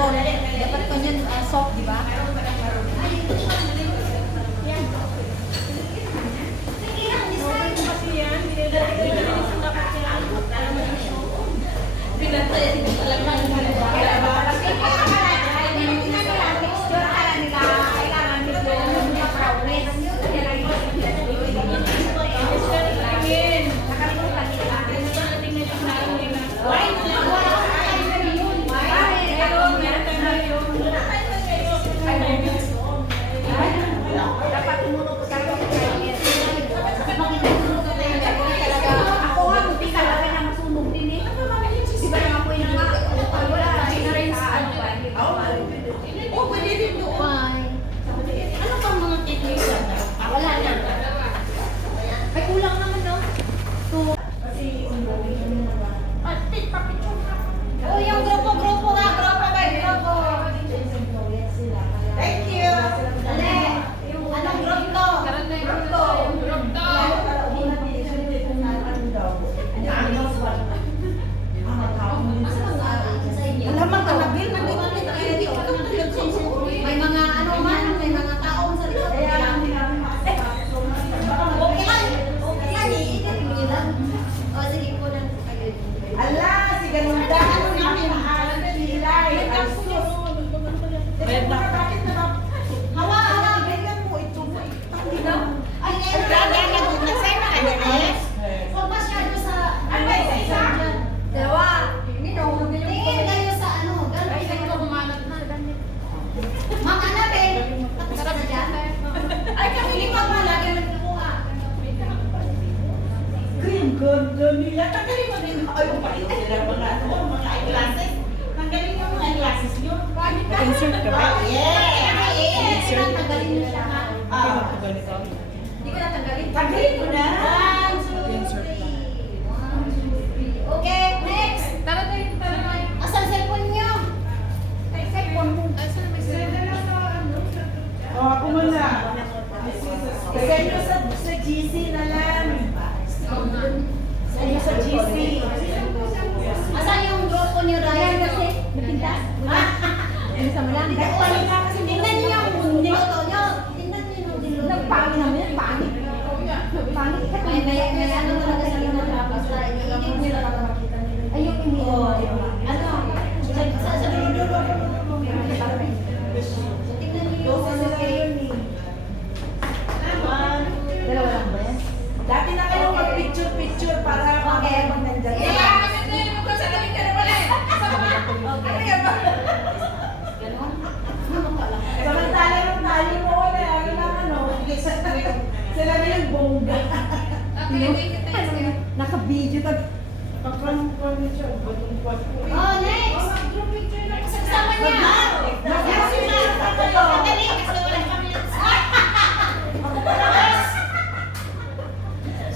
Dapat pa niyan soft, di ba? Nila, tanggalin mo din ayaw pa yun sila mga eyeglasses. Tanggalin mo mga eyeglasses nyo. Insert ka ba? Insert. Tanggalin mo siya. Hindi ka natanggalin. Tanggalin mo na. Okay, next. Tara tayo. Asan cellphone niyo? Cellphone mo. Asan may cellphone? Ako muna. Send nyo sa GC na lang. Send nyo sa GC. Asan yung drop ko niyo, Ryan? Kasi, napintas? Ano sa malang? Tingnan niyo yung niloto niyo. Tingnan niyo yung niloto. Nagpangit naman yan, pangit. Pangit ka. May ano talaga sa mga basta i-edit nyo lang para makita nila. Ay, yung email. Ano? Sa dulo. Tingnan niyo yung dalawa lang ba yan? Dati na kayo mag-picture para pag nandyan. Samantala yung tayo mo wala. Ano lang ano. Sila na yung bongga. Naka-video tag. Pag-furniture. Oh, next! Kasama niya! Madali, kasi wala kami lang.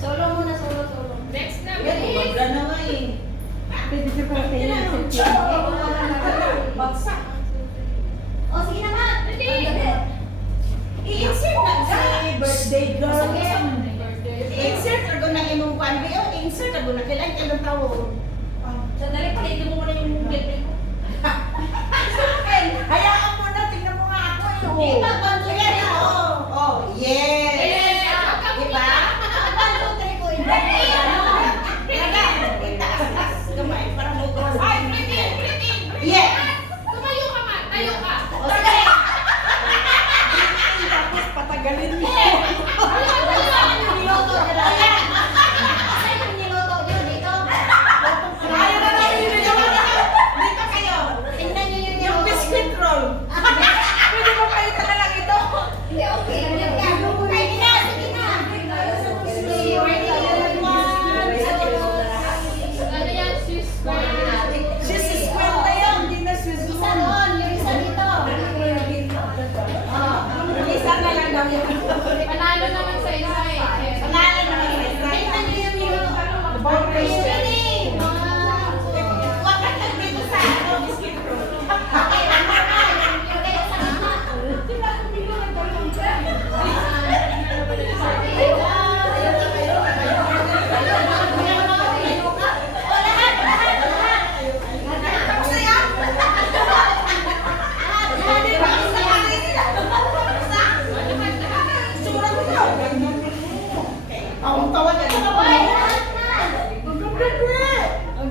Solo muna, solo. Next na. Wala na nga eh. Pwede siya para tayo ng selfie. Bagsak. Oh, sige na nga! I-insert na ka. Birthday girl. Birthday. I-insert na ko na imong kwan. I-insert na ko na. Kailan ka ng tao? Sandali, palitin mo muna yung birthday ko. Hayaan mo na. Tingnan mo nga ako. Di ba, bando yan, Oh, yes. Diba? Bando, try ko. Gamay, parang may cross. Ay, breathing! Yeah. Tumayo ka nga, tayo ka. O, sige! Tapos patagalin mo. Saan yung niloto niyo, Ryan? Saan yung niloto niyo dito? Ayaw na namin yung niloto. Dito kayo. Tingnan niyo yung Yung niloto. biscuit roll. Pwede mo kayo na lang ito. Hindi, okay. Sige na. Sige, ready? 1,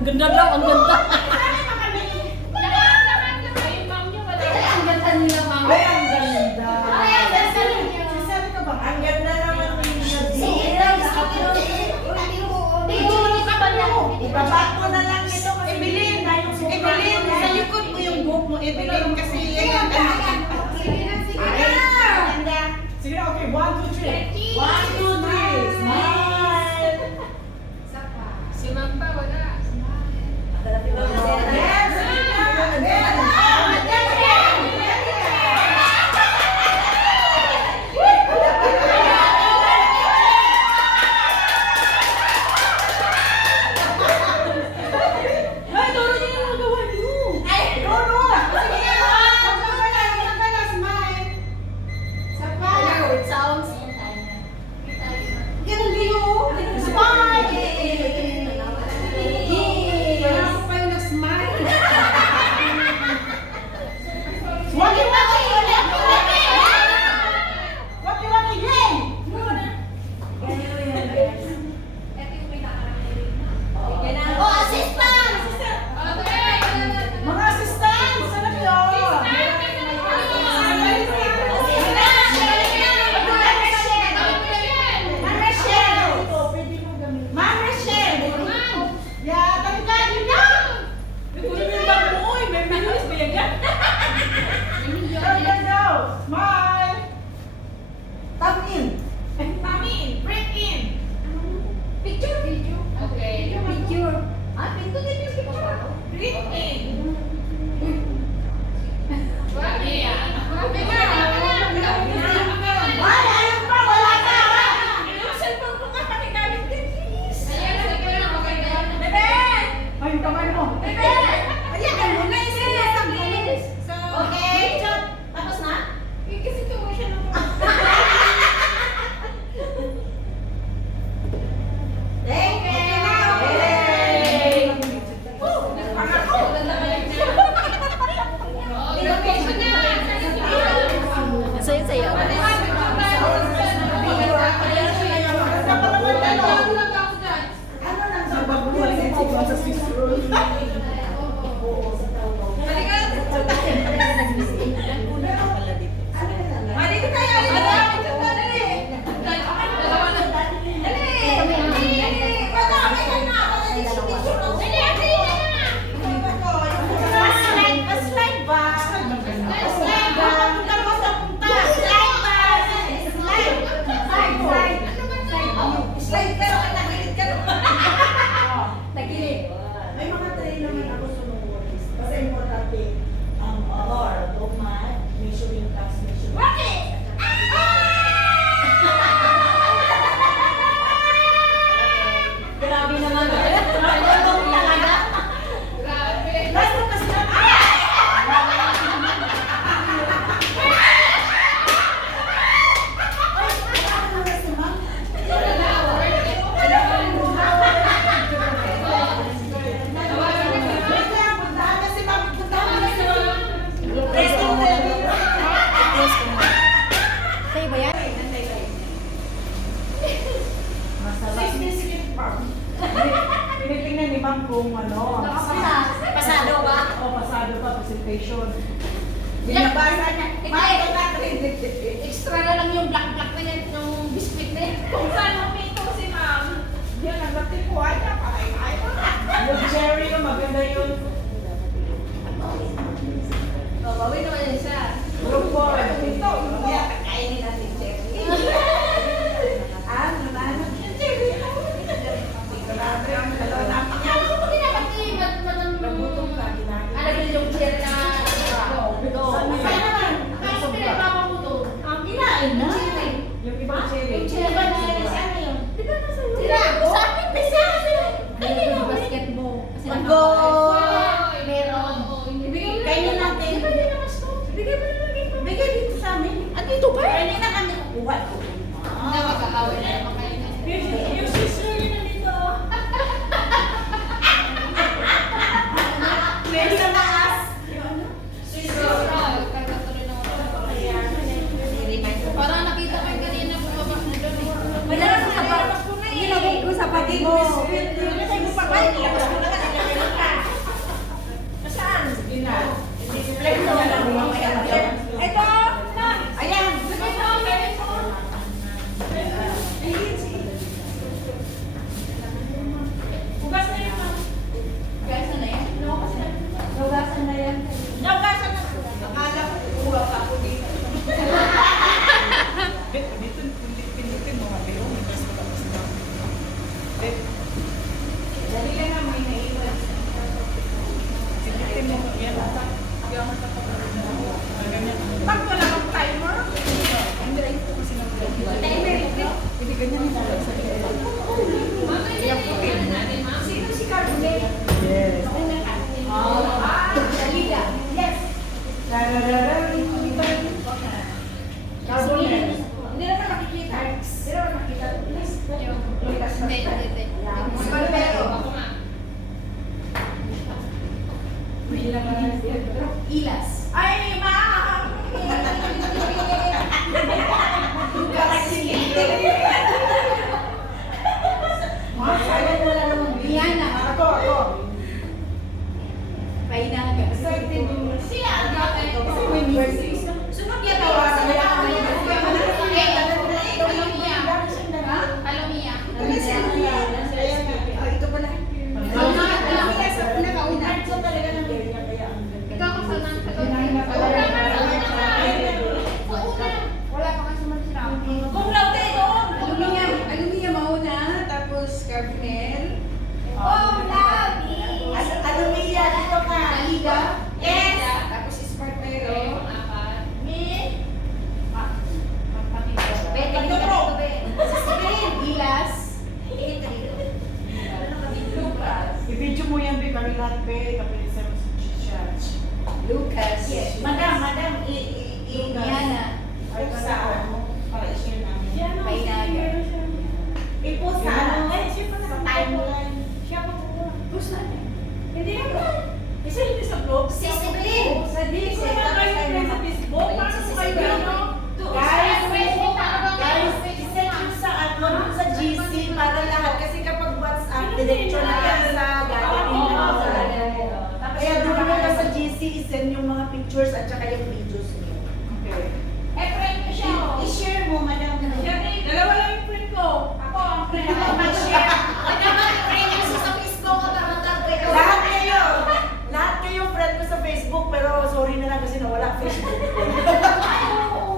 ganda daw, ang ganda. Ay, ma'am niya wala. Ay, ang ganda nila, ma'am. Ay, ang ganda. Ay, ang ganda niya. Sabi ko ba, ang ganda naman ng Sige, Picture ka ba niya? Ibaba ko na lang ito kasi Evelyn, sa likod mo yung buhok mo, Evelyn, kasi yan. Sige na, okay, 1, 2, 3. 1, 2, 3. Smile. Si ma'am pa wala. Yes, Ay, Doro, yun yung nagawa niyo. It sounds. Ganun kayo. Smile! Parang pa yung nag-smile. Wagi-wagi ulit! Wagi-wagi yay! Oh, assistant! Okay. Mga assistants, ano kayo? Ma'am Rachel! Yeah, tanggal yun na! Kunin mo yung bag mo, oy. May minulis ba yan yan? Go, go! Smile! Tap in! Breathe in! Picture. Okay. Picture. Ah, pindutin yung picture. Breathe in! Grabe yan. Grabe ka. Ay, ayun pa! Wala ka! Yung cellphone ko nga pakigamit din, please! Ayan, sige lang. Okay na. Bebe! Ay, yung kamay mo! Bebe! Ayan, ano na yung sinasabi? Okay. Tapos na? Kasi tuwa siya ng Thank you. Yay! Saya-saya. Ano nang sa babuhay sa sister? Dito tayo! Nagilid. May mga train naman ako sa mga worries. Kasi importante, dogma, mission yung task mission. Grabe naman. Ano talaga? Grabe. Last na kasi na, Sa'yo ba yan? Tinitingnan ni ma'am kung ano. Pasado ba? O, pasado pa, presentation. Binabasa niya. Hindi. Extra na lang yung black-black na yan, yung biscuit na yan. Kung saan humito si ma'am. Yan, ang natikuhan niya, pahay-hay mo na. Yung cherry, yung maganda yun. Oh, bawi naman yan siya. Group 4. Ito, kaya kainin natin cherry. Ano na? Yung cherry. Grabe ang dalawa namin yan. Nagutom ka, ginagawa. Ano yung chair na... Saan naman? Kaso pinagpapamuto. Kinain na. Yung ibang cherry. Chair ba na yan? Saan yun? Di ba nasa yun? Sa akin, bisa. Basketball. Hindi naman nakikita. Hindi naman nakikita. Hindi. Pero, ilas. Ay, ma! Sayang wala namang Diana. Ako. Painaga. Siya, ang gagawin ko. Sunod yan tawasan niya. Alumia. Ito pala. Ikaw kasal ng wala pa kasi mag-sirap. Kung laude ito. Alumia mauna. Tapos Carbonel. Oh, Labi. Alumia, dito ka. Alida. Yes. Tapos Espartero. Apat. Gilas. I-video mo yan, Be. Kami lahat, Be. Kami sa church. Lucas. Yes. Madam, Diana. Ay, sa ano? Para i-share namin. Painaga. I-post sa ano? Sa timeline. Post natin. Hindi naman. Isa hindi sa blog. Si Siblin. Sa DC. Isa na kayo friends sa Facebook. Paano mo kayo gano'n? Guys, isend nyo sa ano, sa GC para lahat. Kasi kapag WhatsApp, diretso na yan sa gathering na sa Kaya doon na sa GC, isend yung mga pictures at saka yung videos niyo. Okay. friend ko siya. I-share mo, madam. Dalawa lang yung friend ko. Ako ang friend. Lahat kayo friend ko sa Facebook, pero sorry na lang kasi nawala Facebook.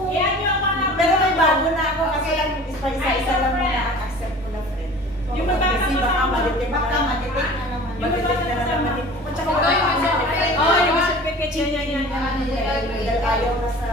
Yan yung mga Pero may bago na ako kasi lang isa-isa lang muna ang accept ko na friend. Yung may bata Kasi baka kasama. madetect baka madetect na naman. Yung may bata kasama. At saka Ikaw yung baka- certificate. Oh, yung certificate. Yan. Dahil ayaw na sa